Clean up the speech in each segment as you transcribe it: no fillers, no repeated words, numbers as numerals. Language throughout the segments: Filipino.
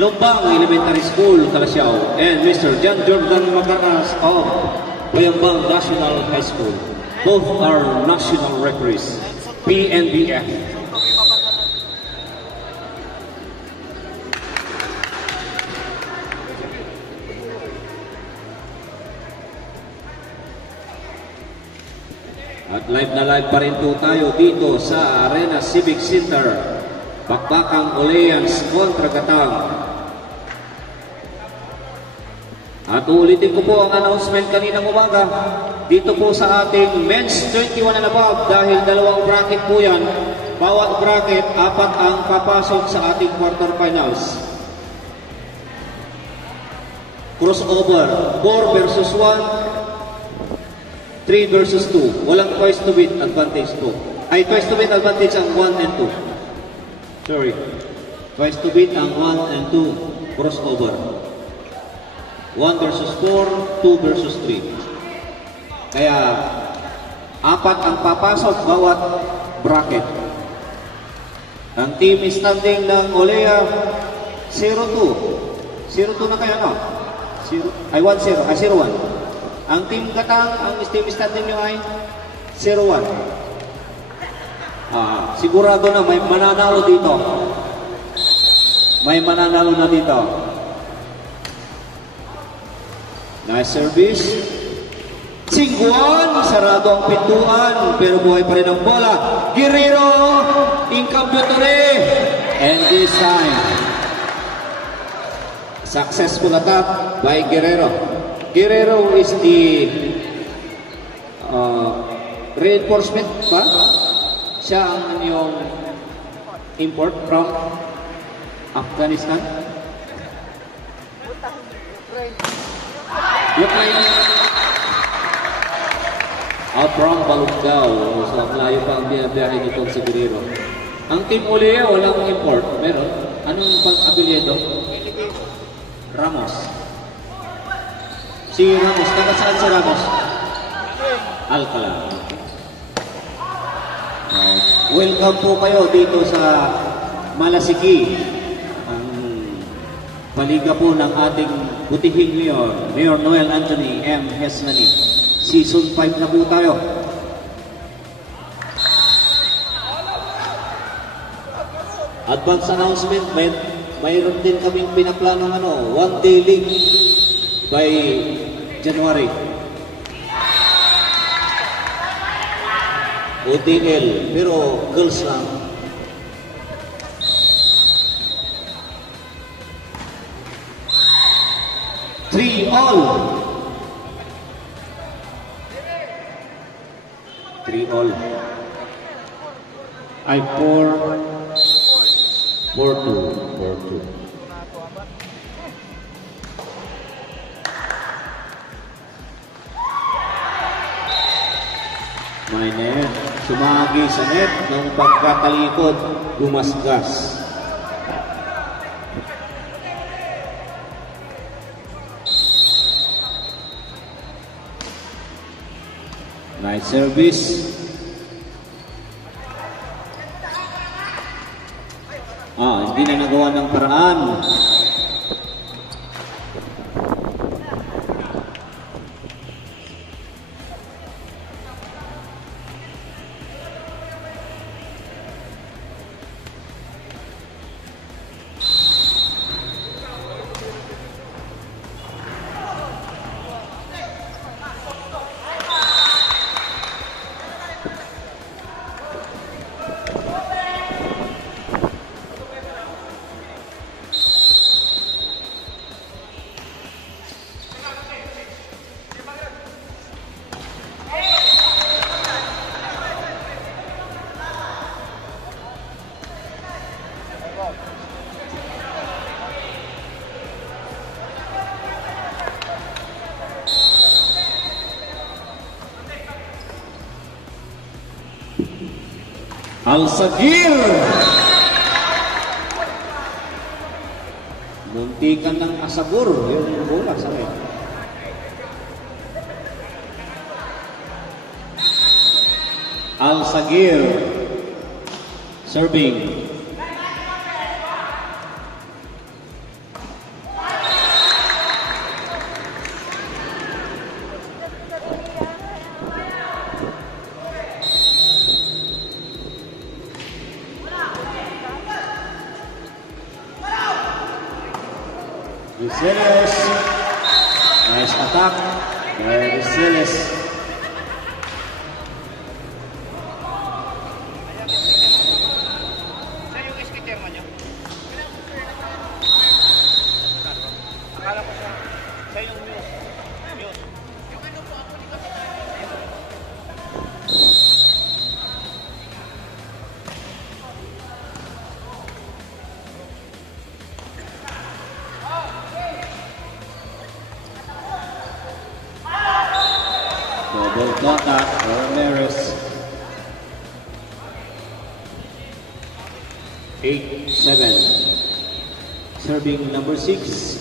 Lumbang Elementary School, Calasiao, and Mr. John Jordan Macaras of Bayambang National High School. Both are national referees, PNBF. At live na live pa rin po tayo dito sa Arena Civic Center, Bakbakang Oleans kontra Gatang. At ulitin ko po ang announcement kaninang umaga dito po sa ating men's 21 and above dahil dalawang bracket po yan. Bawat bracket, 4 ang papasok sa ating quarterfinals. Crossover, 4 versus 1, 3 versus 2. Walang twice to beat advantage po. Ay, twice to beat advantage ang 1 and 2. Sorry. Twice to beat ang 1 and 2. Crossover. 1 versus 4, 2 versus 3. Kaya, 4 ang papasok bawat bracket. Ang team standing ng Olea, 0-2. 0-2 na kaya, no? 1-0. 0-1. Ang team Gatang, ang team standing nyo ay 0-1. Sigurado na may mananalo dito. May mananalo na dito. Nice service. Singguan, sarado ang pintuan, pero buhay pa rin ang bola. Guerrero, incambutore. And this time, successful attack by Guerrero. Guerrero is the reinforcement ba? Siya ang yung import from Afghanistan. Ukraine. From Balugao. So, malayo pa ang biyahe nitong si Guerrero. Ang team Olea, walang import. Meron? Anong pang-apelyedo? Ramos. Si Ramos. Taga saan si Ramos? Alcala. Welcome po kayo dito sa Malasiki. Ang paliga po ng ating butihing mayor, Mayor Noel Anthony M. Hesnani. Season 5 na po tayo. Advance announcement, mayroon din kaming pinaplanong one-day league by January. OTL, pero girls lang. Three all. 3 all. Ay 4-2. May net. Sumagi sa net ng pagkatalikod, gumasgas. Nice service. Hindi na nagawa ng paraan. Al-Sagir. Muntikan ng asabur yung bola sa akin. Al-Sagir serving. Rizales. Nice attack by Rizales. Double contact for Ramirez. 8-7. Serving number 6.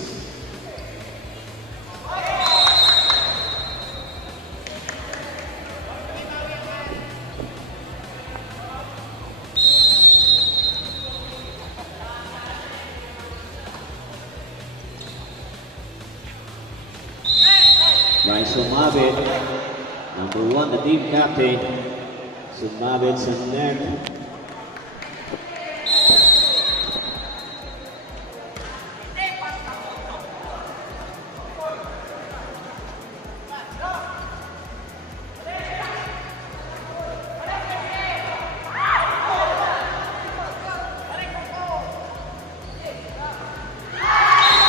By Sumabit, number 1, the team captain. Sumabit sa net.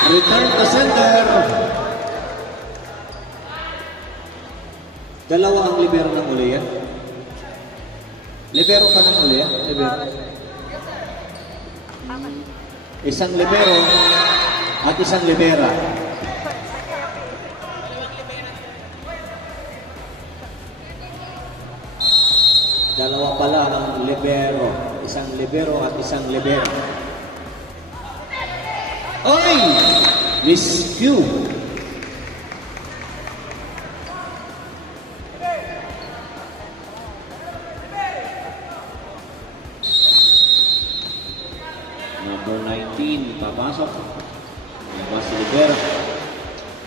Return to center. Dalawa ang libero ng uli yan. Libero ka ng uli yan? Libero. Isang libero at isang libera. Dalawa pala ng libero. Isang libero at isang libera. Oy! Miss Q. Number 19, papasok. Labas si Libera.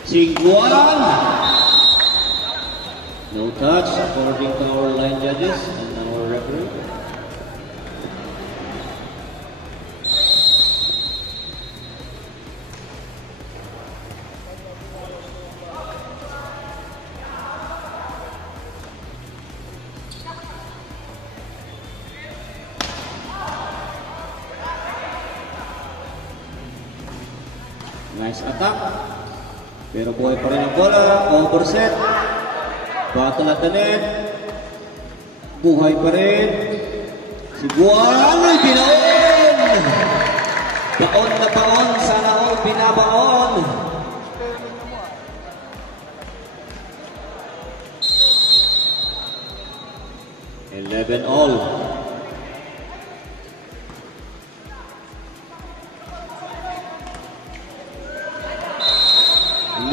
Siguan! No touch according to our line judges and our referee. Nice attack. Pero buhay pa rin ang bola. Overset. Battle at the net. Buhay pa rin. Si Guan ay binaon. Baon na baon. Sana all binabaon. Eleven all.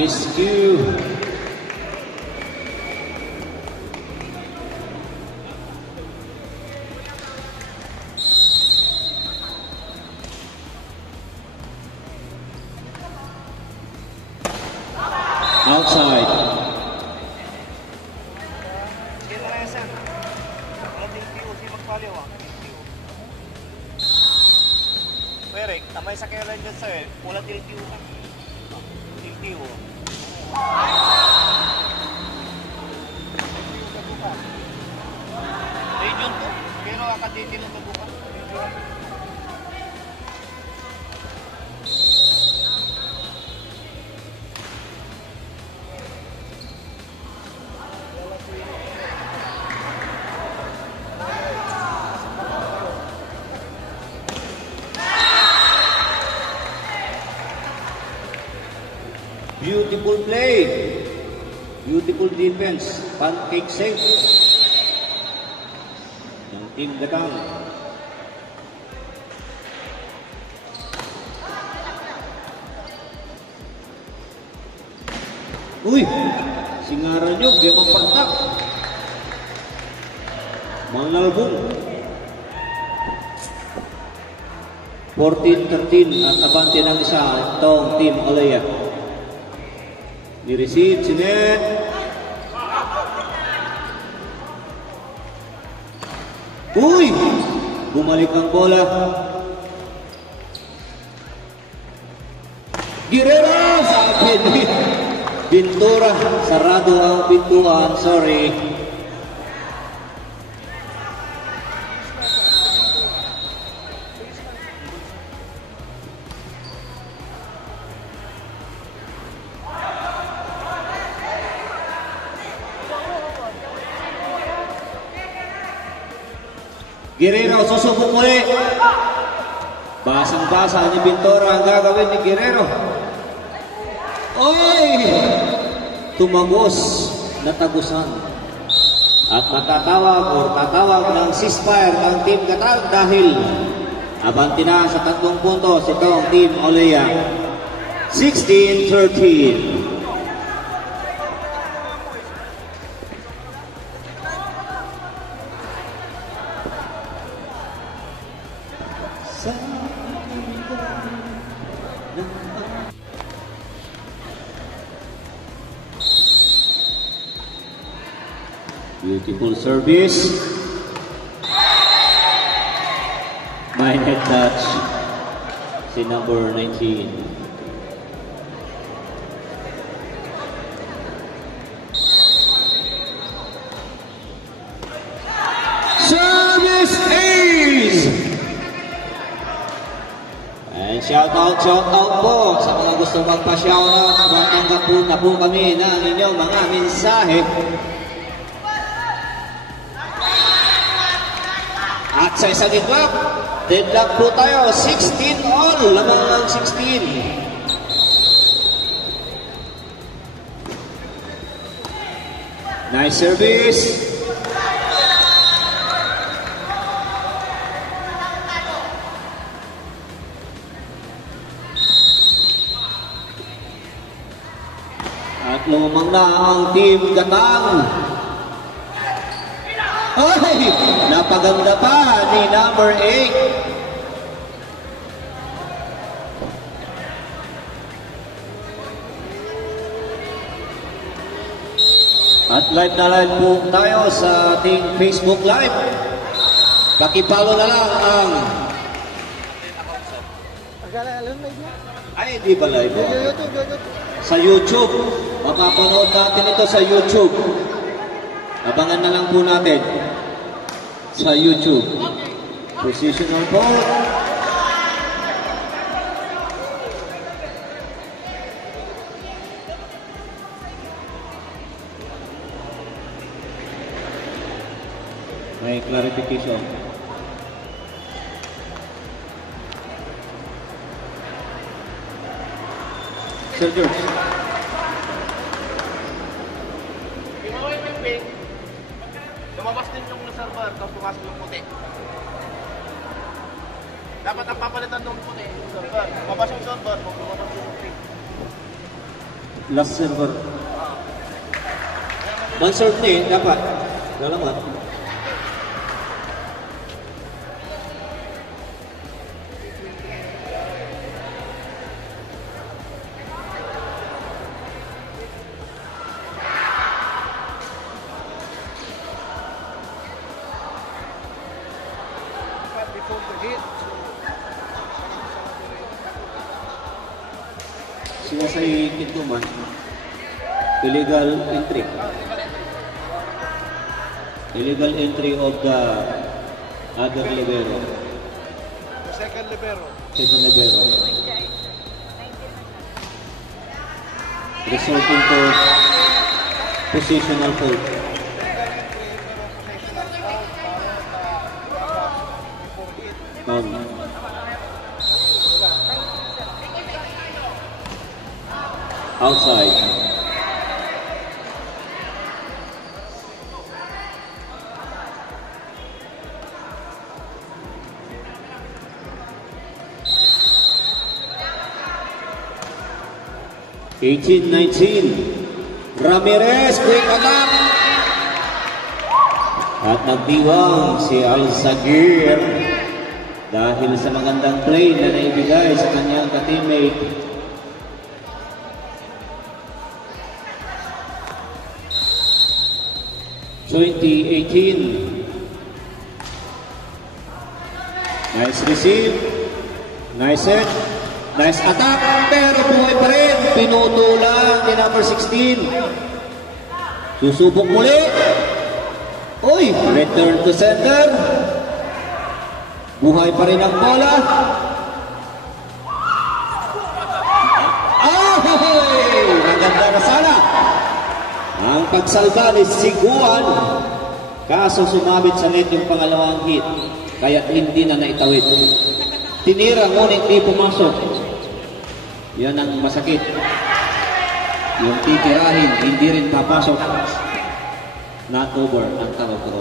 Miss Q. Outside. Eric, tamay sa kaya dyan sir, wala tilitiw ka. Tilitiw. Region 2, pero akaditin mo buka. Beautiful play. Beautiful defense. Pancake save. ng Team Gatang. Uy! Singaran nyo, di mapantak. Mangalbong. 14-13 at abante ng isa itong Team Alea. Ni-receive si Ned. Uy! Bumalik ang bola. Guerrero! Sabi ni Pintura. Sarado ang pintuan. Sorry. Guerrero, susubok muli. Basang-basa ni Pintora ang gagawin ni Guerrero. Oy! Tumagos na tagusan. At tatawag ng ceasefire ang Team Gatang dahil abante na sa 3 puntos itong Team Alea. 16-13. Beautiful service. My head touch. Si number 19. Service ace! And shout out po sa mga gusto magpa-shoutout. Matanggap po na po kami ng inyong mga mensahe. At sa isang itlap, deadlock po tayo, 16 all, lamang ang 16. Nice service. At lumang na ang Team Gatang. Ay! Napaganda pa ni number 8. At live na live po tayo sa ating Facebook Live. Pakipalo na lang ang... Ay, hindi ba live? Sa YouTube. Mapapanood natin ito sa YouTube. Abangan na lang po natin sa YouTube. Positional ball. May clarification. Sir George. Lumabas din yung server, tapos pumasok yung puti. Dapat ang papalitan ng puti, yung server. Lumabas yung server, lumabas yung puti. Last server. Man-serve na eh, dapat. Salamat. Sinasay ito man, illegal entry. Illegal entry of the other libero. Second libero. Second libero. Resulting to positional fault. Outside. 18-19. Ramirez, quick attack. At nagdiwang si Alzagir dahil sa magandang play na naibigay sa kanyang ka-teammate. Nice receive. Nice set. Nice attack. Pero buhay pa rin. Pinutulan ni number 16. Susubok muli. Uy! Return to center. Buhay pa rin ang bola. Maganda na sana. Ang pagsalba ni Siguan. Kaso sumabit sa net yung pangalawang hit. Kaya hindi na naitawid. Tinira ngunit di pumasok. Yan ang masakit. Yung titirahin, hindi rin papasok. Not over ang tawag ko.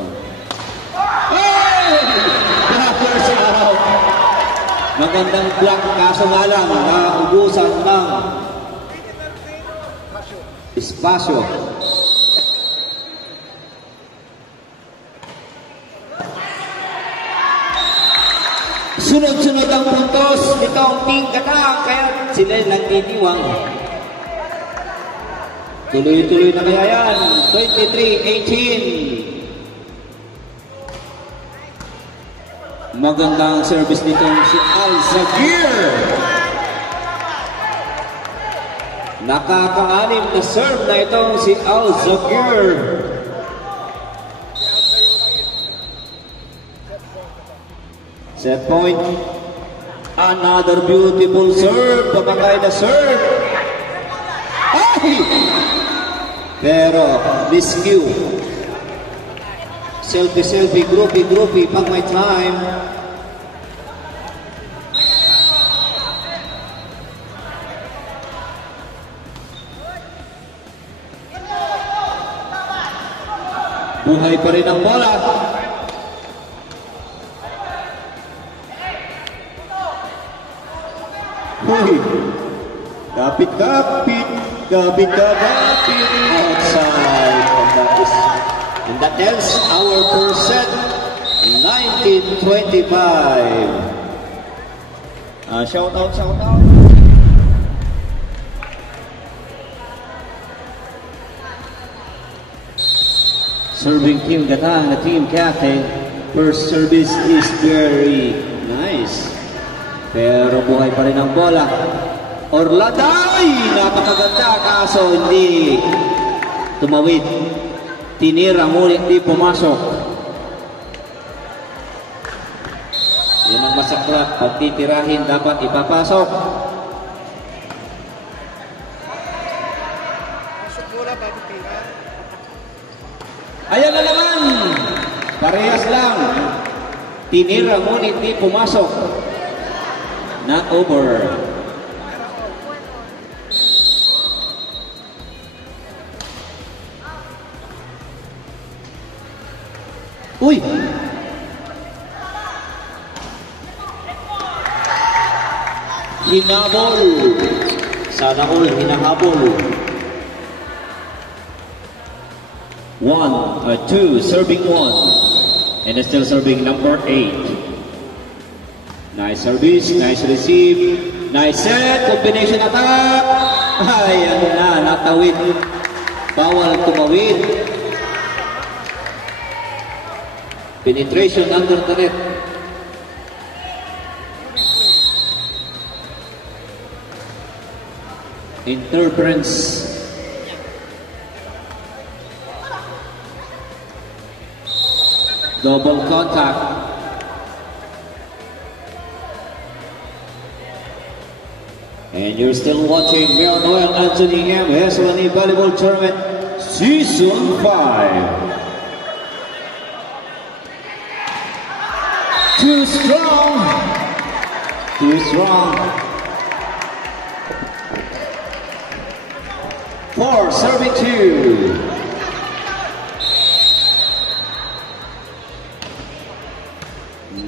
First out. Magandang block, kaso nga lang naubusan ng espasyo. Sunod-sunod ang puntos nitong Team Gatang, kaya sila nagtitiwang. Tuloy-tuloy na kaya yan. 23-18. Magandang service nitong si Alzagir. Nakaka-anim na serve na itong si Alzagir. Set point. Another beautiful serve. Pabangay na serve. Ay! Pero, miscue. Selfie, groupie, pag may time. Buhay pa rin ang bola. Uy! Kapit. Outside. And that ends our first set. 19-25. Shout out. Serving Team Gatang, the team captain. First service is very nice. Pero buhay pa rin ang bola. Orladay! Napakaganda, kaso hindi tumawid. Tinira ngunit hindi pumasok. Yan ang masaklap. Pag titirahin, dapat ipapasok. Ayan na naman! Parehas lang. Tinira ngunit hindi pumasok. Not over. Uy! Hinabol. Sana all hinahabol. 2, serving 1. And still serving number 8. Nice service, nice receive, nice set, combination attack. Ay, ano na, natawid. Bawal tumawid. Penetration under the net. Interference. Double contact. And you're still watching Noel Anthony M. Heslani Volleyball Tournament Season 5. Too strong. 4, serving 2.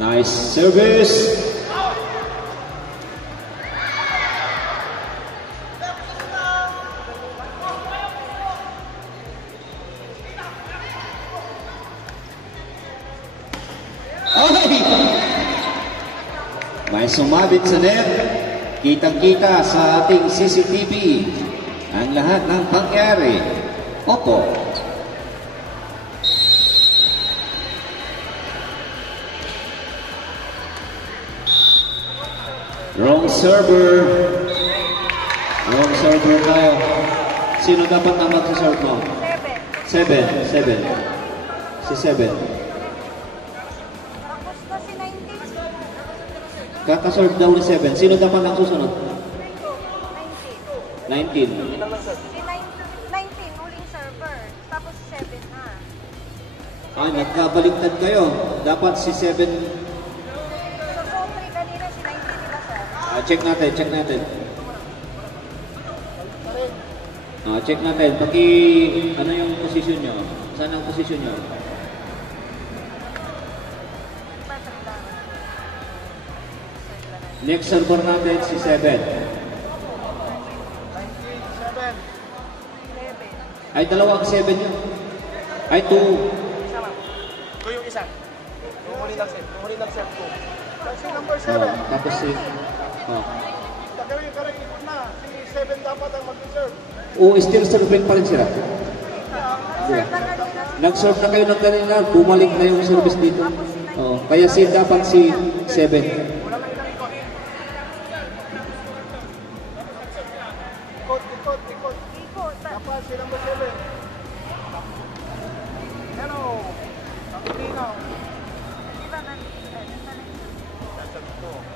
Nice service. ay sumabit sa net. Kitang-kita sa ating CCTV ang lahat ng pangyari. Opo. Wrong server. Wrong server tayo. Sino dapat na mag-serve mo? 7. Si 7. Tapos na si 19. Kakaserve daw ni 7. Sino dapat ang susunod? 19. 19. Si 19, huling server. Tapos 7 na. Ay, nagkabaliktad kayo. Dapat si 7. So, Sopri kanina si 19 nila, sir. Check natin. Check natin. Ano yung position nyo? Saan ang position nyo? Next server natin si 7. 11. Ay, dalawang 7 yun. Ay, 2. Ito yung isa. Yung huli lang set ko. Si number 7. Tapos si... Tagawin ka rin ikot na. Si 7 dapat ang mag-reserve. Still serving pa rin sila. Serve na kanina si Nag-serve na kayo ng kanina, bumalik na yung service dito. Kaya dapat si 7. Ikot. Iko. Dapat si number 7. Hello. Pilipino. Di ba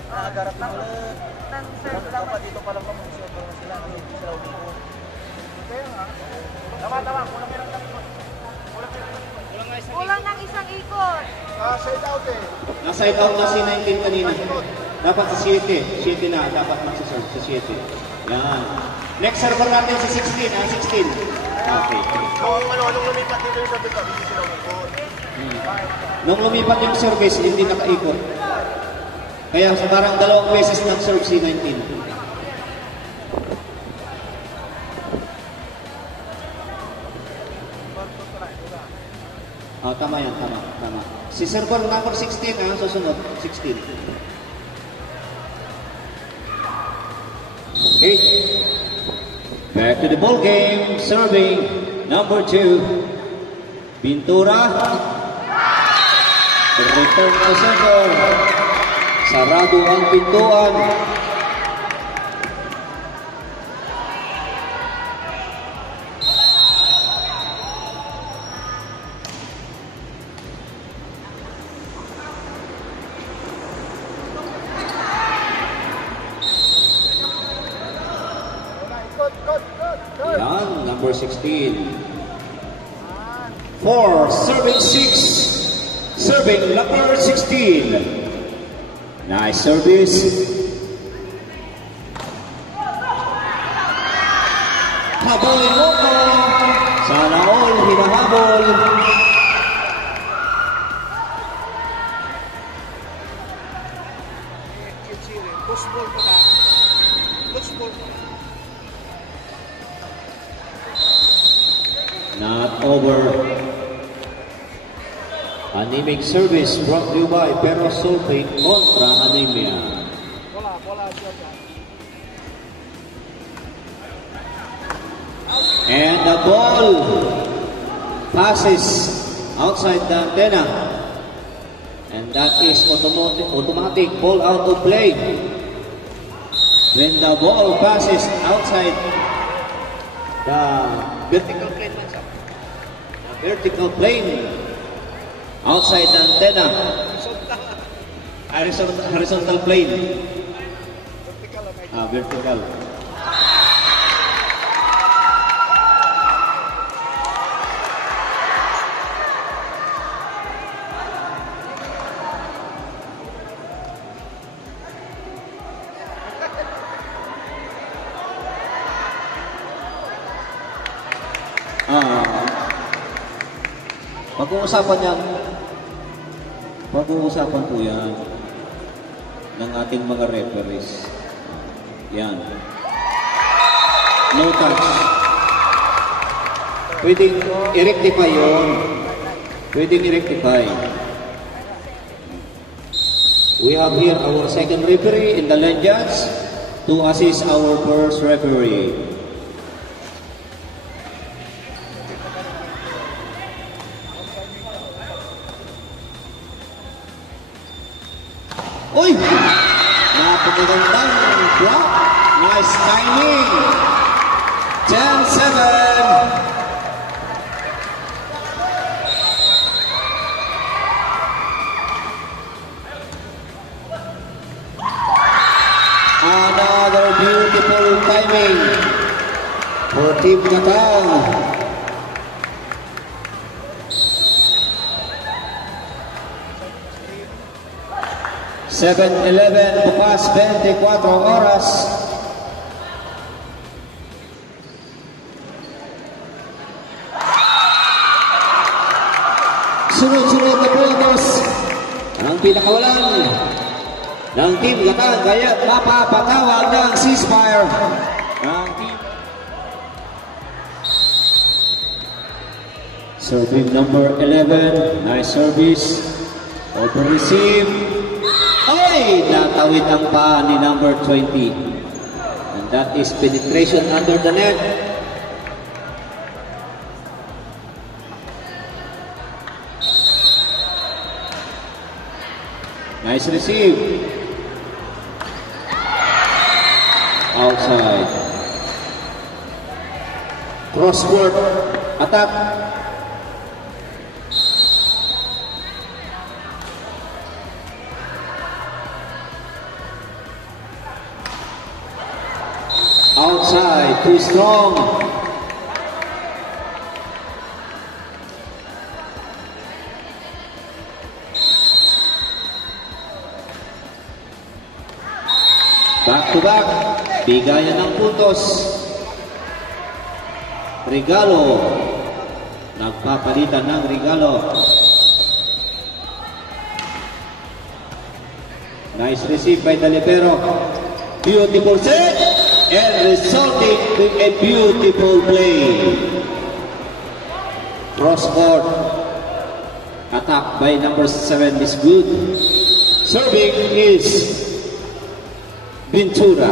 Nakagarap na ulit. Nang-serve lang. Dito pa lang mag-serve na sila. Hindi sila ulit. Kaya nga. Tama. Kulang meron kami. Kulang ng isang ikot. Side out eh. Nasa-side out na si 19 kanina. Dapat si 7. 7 na, dapat magsiserve sa 7. Yan. Next server natin si 16. 16. Okay. Nung lumipat dito yung sabi ko, hindi sila umikot. Nung lumipat yung service, hindi nakaikot. Kaya sa parang dalawang beses nag-serve si 19. Tama yan, tama. Si server number 16, susunod, 16. Okay. Back to the ball game, serving number 2. Pintura. Return to server. Sarado ang pintuan. Yan, number 16. 4, serving 6. Serving number 16. Nice service. Habulin mo ko. Sana all hinahabol. Not over. Anemic service brought to you by Pero Sulfate kontra anemia. Wala siya dyan. And the ball passes outside the antenna. And that is automatic ball out of play. When the ball passes outside the vertical plane, outside the antenna, horizontal plane, vertical. Pag-uusapan po yan ng ating mga referees. Yan. No touch. Pwedeng i-rectify yun. We have here our second referee in the line judge to assist our first referee. Uy! Napakagandang block. Nice timing. 10-7. Another beautiful timing for Team Gatang. (7-11) bukas 24 oras. Sunod-sunod na puntos ang pinakawalan ng Team Gatang, kaya mapapatawag ng ceasefire ng team. Serving number 11, nice service, over receive. Ay! Natawid ang paa ni number 20. And that is penetration under the net. Nice receive. Outside. Cross-court attack. Outside, too strong. Back to back, bigayan ng puntos. Regalo, nagpapalitan ng regalo. Nice receive by the libero. Beautiful set and resulting to a beautiful play. Cross-court attack by number 7 is good. Serving is Ventura.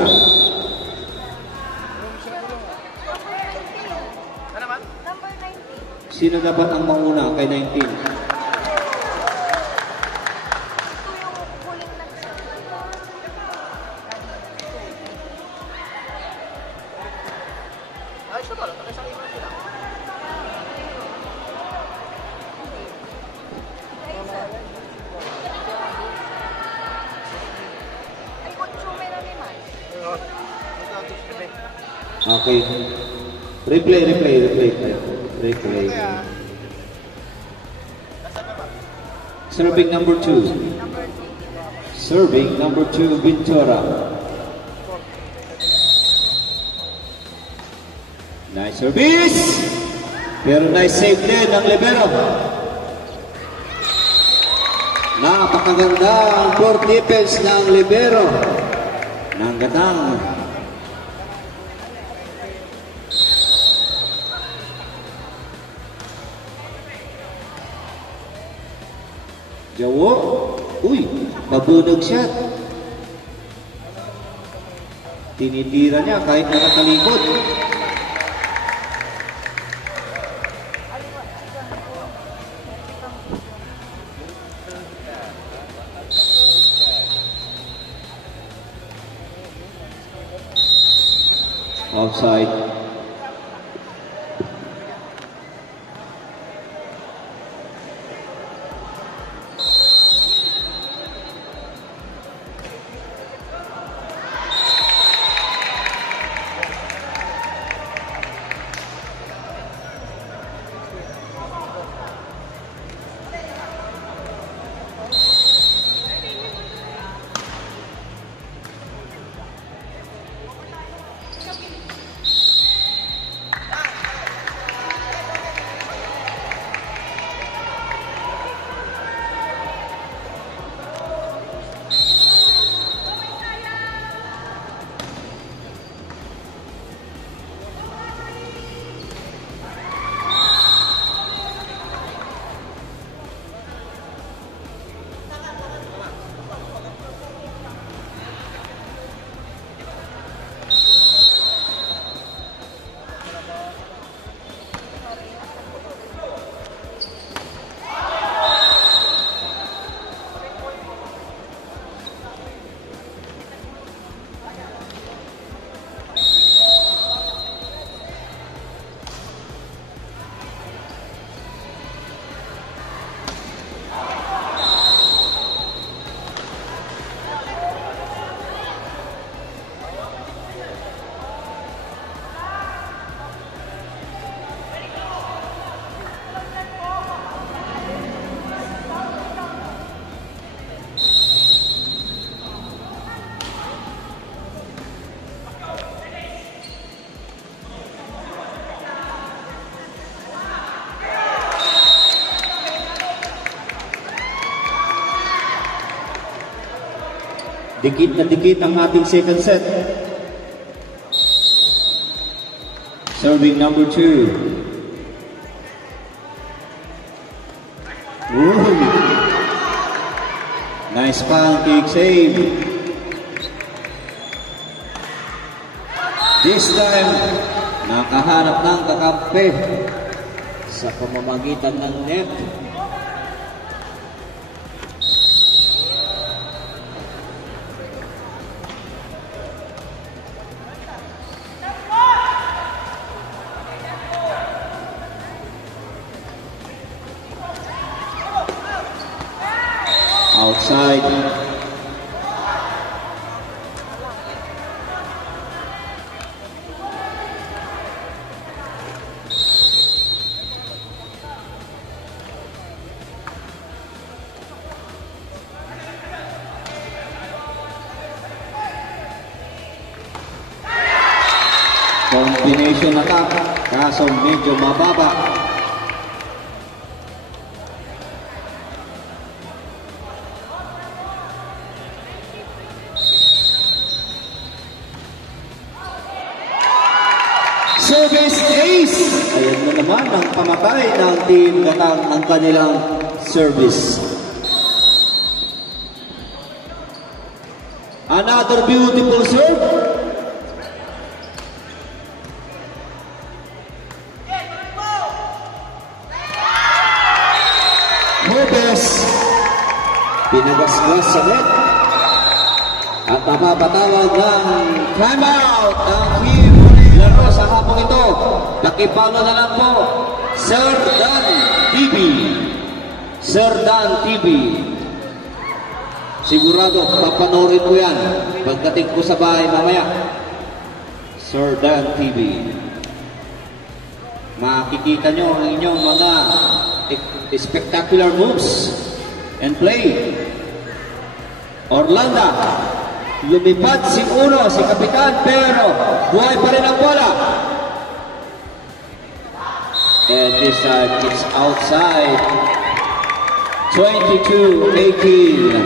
Number 19. Sino dapat ang mauna kay 19? Ito yung huling Ay, siya ba? Nakisang ito sila. Ay, consumer na naman. Okay. Replay. Serving number 2. Number 3. Serving number 2, Ventura. Nice service. Pero nice save din ng libero. Napakaganda ang court defense ng libero ng Gatang. Jawo. Uy, pabunog siya. Tinitira niya kahit nakatalikod. Outside. Dikit na dikit ang ating second set. Serving number 2. Ooh. Nice pancake save. This time, nakahanap ng kakampi sa pamamagitan ng net. Outside. Combination attack, kaso medyo mababa. Service ace! Ayan na naman ang pamatay ng Team Gatang ang kanilang service. Another beautiful serve. Hobes pinagasgas sa net at napapatawag ng timeout ang team laro sa hapong ito. Nakipalo na lang po Sir Dan TV. Sir Dan TV, sigurado papanoorin ko yan pagdating ko sa bahay mamaya. Sir Dan TV, makikita nyo ang inyong mga spectacular moves and play. Orlando, lumipad si Uno, si Kapitan, pero buhay pa rin ang bola. And this time it's outside. 22-18.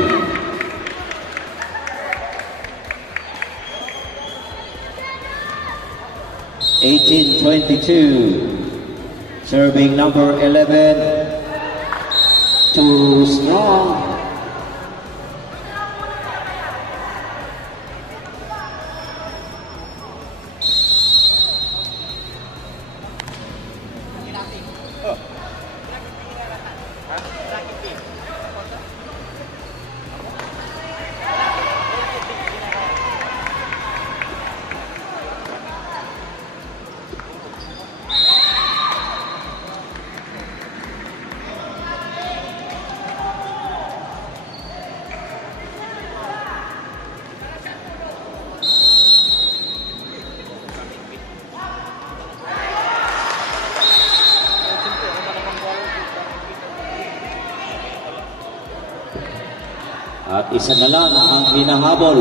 18-22. Serving number 11. Too strong. At isa na lang ang hinahabol.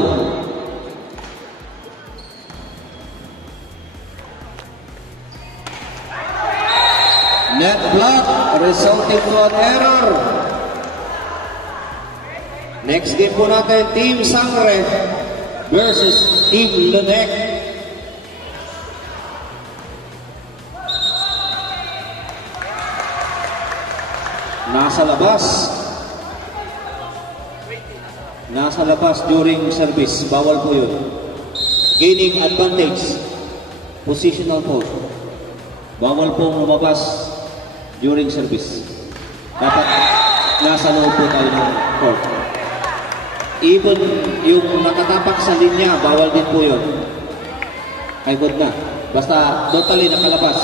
Net block resulting to an error. Next game po natin, Team Sangre versus Team Lunec. Nasa labas during service. Bawal po yun. Gaining advantage. Positional po. Bawal po lumabas during service. Dapat nasa loob po tayo ng court. Even yung nakatapak sa linya, bawal din po yun. Ay good na. Basta totally nakalabas.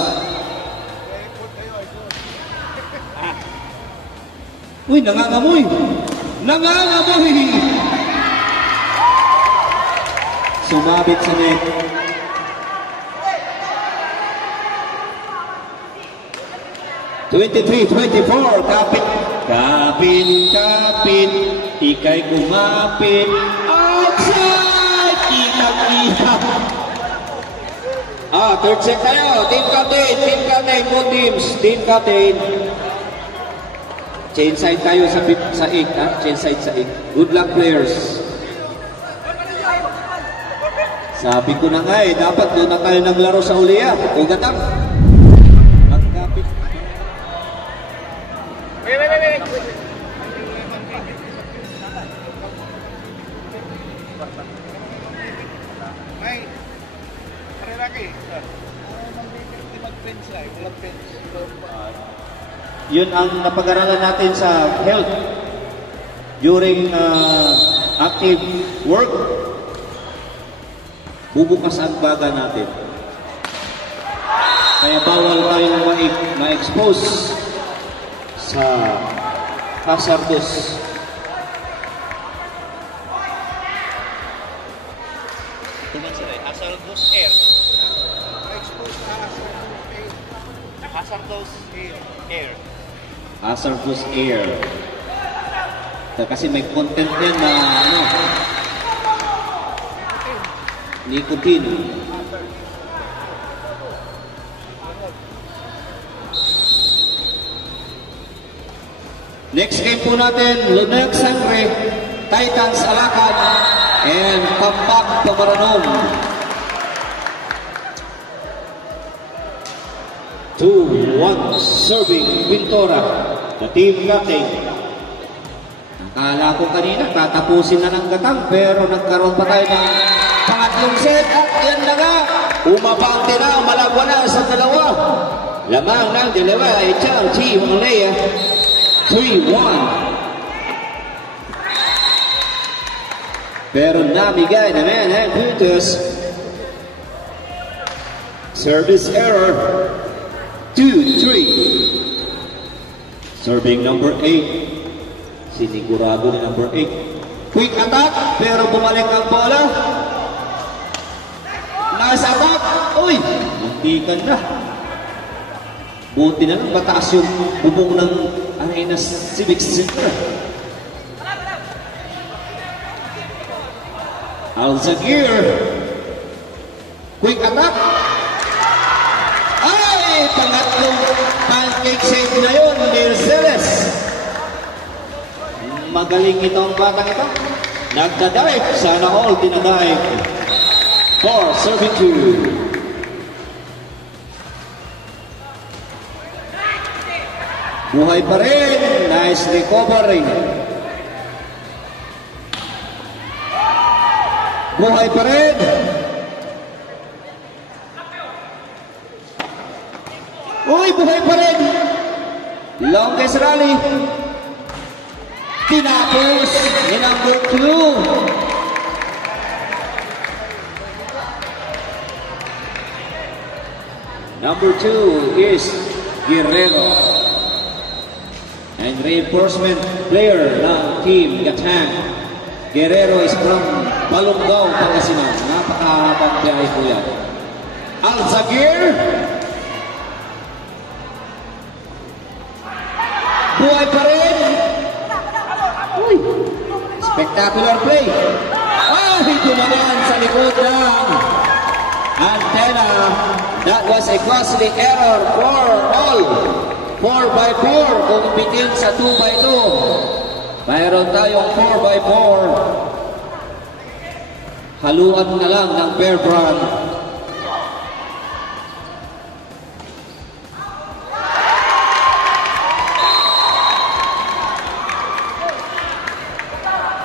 Uy, nangangamoy! Nangangamoy! Sumabit sa net. (23-24). Kapit. Ika'y kumapit. Outside! Kitang-kita. Third set tayo. Team captain, both teams. Team captain. Change side tayo sa 8, ha? Change side sa 8. Good luck, players. Sabi ko na nga eh, dapat doon na tayo naglaro sa uliya. O gatang. Magkapit. Wait. May, pare lagi. Mag-fence lang, walang fence. Yun ang napag-aralan natin sa health during active work. Bubukas ang baga natin. Kaya bawal tayong ma-expose sa hazardous. Tuman sila, hazardous air. Expose na Hazardous air. Hazardous air. Kasi may content yan na nicotine. Next game po natin, Luneg Sangre, Titans Alacan, and Pampak Pamaranon. 2-1 serving Pintora, the team captain. Akala ko kanina tatapusin na ng gatang, pero nagkaroon pa tayo ng pangatlong set at yan na nga. Umapante na, malagwa na sa dalawa. Lamang ng dalawa ay Chang Chi Wanglea. 3-1. Pero namigay naman ang Quintus. Service error. 2-3. Serving number 8. Sinigurado ni number 8. Quick attack, pero bumalik ang bola. Nice attack. Uy, muntikan na. Buti na lang mataas yung bubong ng Arena Civic Center. Alzagir. Quick attack. Ay, pangatlong pancake save na yun, Mercedes. Magaling itong batang ito. Nagdadive. Sana all dinadive. 4-72. Buhay pa rin. Nice recovery. Buhay pa rin. Uy, buhay pa rin. Longest rally. Tinapos ni number 2. Number 2 is Guerrero. And reinforcement player ng Team Gatang. Guerrero is from Balongaw, Pangasinan. Napakahabang biyahe po yan. Alzagir. Buhay pa rin. Uy. Spectacular play. Ay, dumagan sa likod ng antenna. That was a costly error for all. 4x4 kung bitin sa 2x2. Mayroon tayong 4x4. Haluan na lang ng Bear Brand.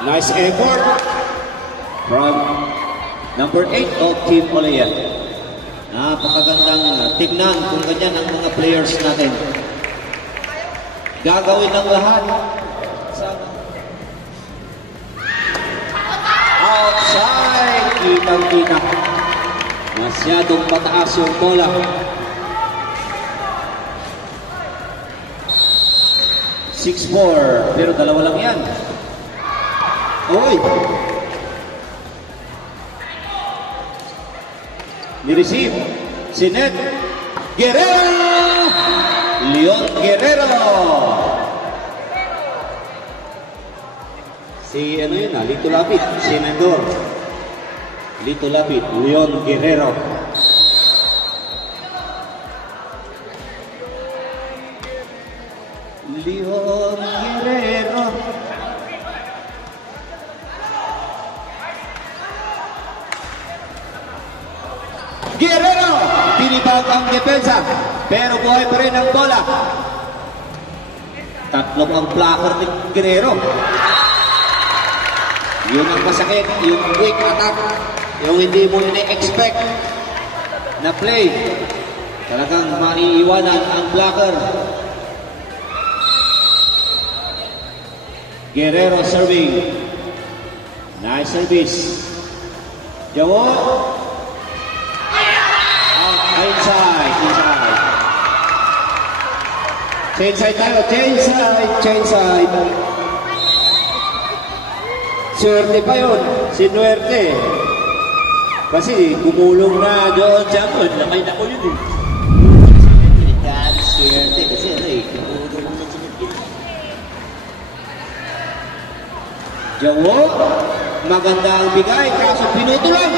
Nice effort from number 8 of Team Olea. Napakagandang tignan kung ganyan ang mga players natin. Gagawin ng lahat. Outside. Kitang-kita. Masyadong mataas yung bola. 6-4. Pero dalawa lang yan. Uy. Ni-receive. Sinet. Guerrero. Leon Guerrero. Si ano yun Lito Lapid. Senador. Lito Lapid. Leon Guerrero. Leon Guerrero. Guerrero, tinibag ang depensa, pero buhay pa rin ang bola. Tatlong ang blocker ni Guerrero. Yun ang masakit, yung quick attack, yung hindi mo ina-expect na play. Talagang maiiwanan ang blocker. Guerrero serving. Nice service. Jawo. Inside. Change side tayo. Change side. Swerte pa yun. Sinuerte. Kasi gumulong na doon sa akin. Nakita ko yun eh. Swerte kasi gumulong na sa akin. Jawo. Maganda ang bigay. Kaso pinuto lang.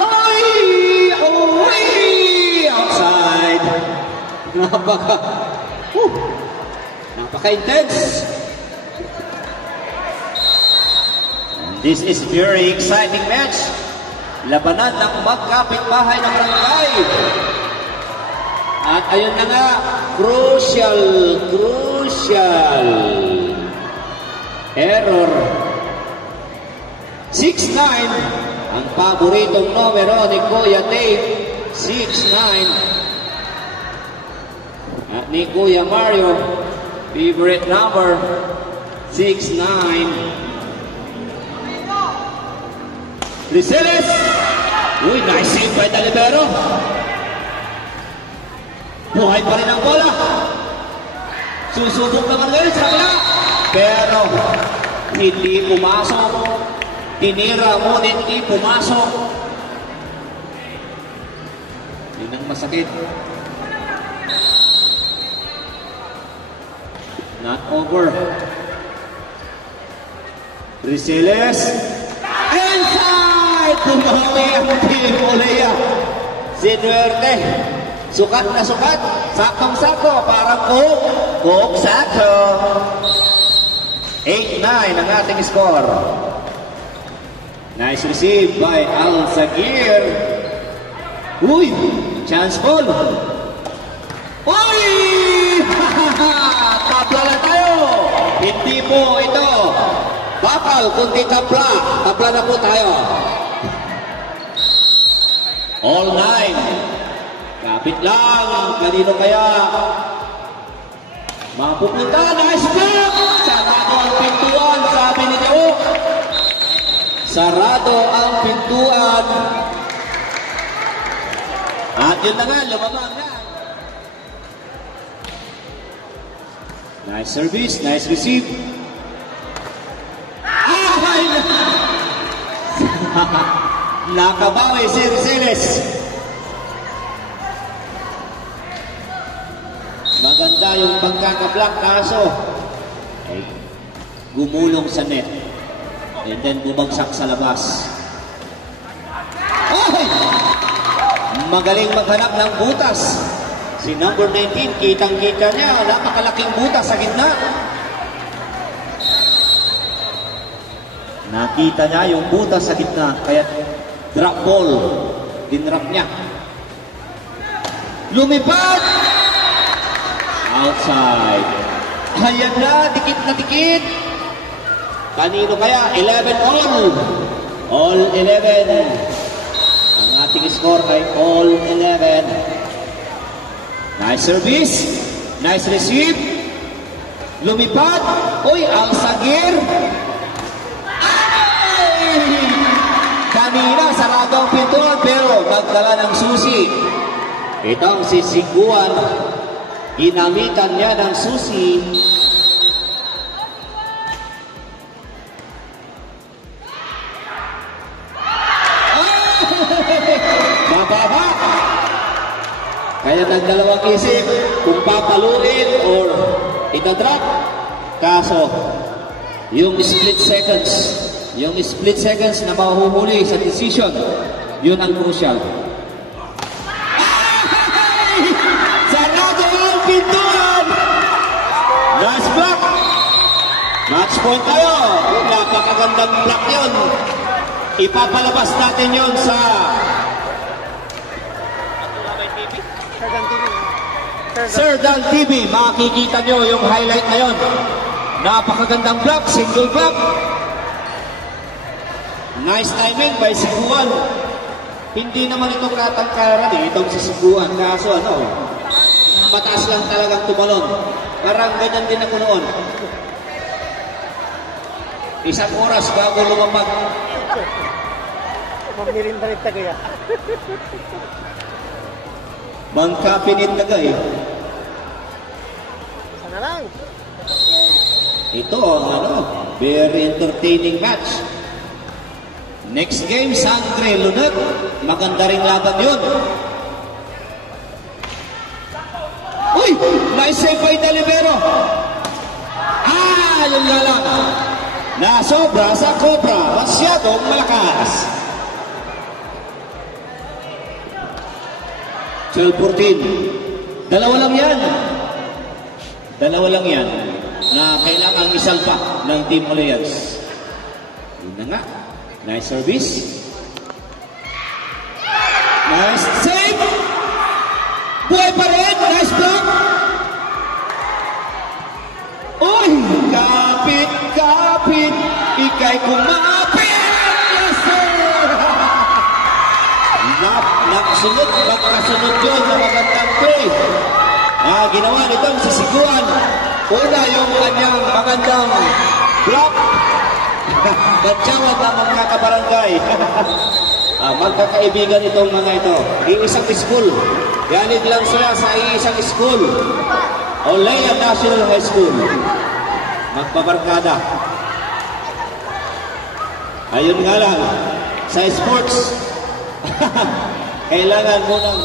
Uy! Outside. Napaka-intense. This is very exciting match. Labanan ng magkapit-bahay ng barangay. At ayun na nga, crucial error. 6'9", ang paboritong numero ni Kuya Dave. 6'9". At ni Kuya Mario, favorite number, 6'9". Rizeles! Uy, nice save by Dalibero. Buhay pa rin ang bola. Susubok naman ngayon sa kabila. Pero, hindi pumasok. Tinira mo, hindi pumasok. Yun ang masakit. Not over. Rizeles. Inside! Tumawi ang Team Olea. Sinuerte. Sukat na sukat. Saktong-sakto. Parang Coke sakto. 8-9 ang ating score. Nice receive by Al-Sagir. Uy! Chance ball. Uy! Tapla na tayo. Hindi po ito bakal, kundi tapla. Tapla na po tayo. All 9. Kapit lang. Kanino kaya? Mapupunta. Nice block. Sarado ang pintuan. Sabi ni Teo. Sarado ang pintuan. At yun na nga. Lumabang na. Nice service. Nice receive. Nakabawi si Rizeles. Maganda yung pagkakablock kaso gumulong sa net and then bumagsak sa labas. Ay! Magaling maghanap ng butas si number 19. Kitang-kita niya, napakalaking butas sa gitna. Nakita niya yung butas sa gitna, kaya drop ball, dinrap niya. Lumipad! Outside. Ayan na, dikit na dikit. Kanino kaya? 11 all. All 11. Ang ating score ay all 11. Nice service. Nice receive. Lumipad. Uy, Al-Sagir. Kanina, sarado ang pintuan, pero magdala ng susi. Itong si Siguan, ginamitan niya ng susi. Mababa. Kaya nagdalawang isip kung papaluin or itadrop. Kaso, yung split seconds na mahuhuli sa decision, yun ang crucial. Sarado ang pintuan! Last block! Match point tayo! Napakagandang block yun. Ipapalabas natin yun sa Sir Dan TV, makikita nyo yung highlight ngayon. Napakagandang block, single block. Nice timing by Siguan. Hindi naman ito katangkaran itong si Siguan. Kaso mataas lang talagang tumalon. Parang ganyan din ako noon. Isang oras bago lumapag. Mamirinda rin tagaya. Mangkapinit tagay. Sana lang. Ito ang very entertaining match. Next game, Sangre Lunat. Maganda ring laban yun. Uy! Nice save by Delivero. Yung lalang. Nasobra sa Cobra. Masyadong malakas. 12-14. Dalawa lang yan na kailangan isalpa ng Team Alliance. Yun na nga. Nice service. Nice save. Buhay pa rin. Nice block. Uy! Kapit. Ika'y kumapit. Yes, sir! Magkasunod yun sa magandang play. Ginawa nitong si Siguan. Una yung kanyang magandang block. Batsawad na mga kabarangay. Magkakaibigan itong mga ito. Iisang school. Galing lang sila sa iisang school. Olea National High School. Magbabarkada. Ayun nga lang. Sa sports, kailangan mo ng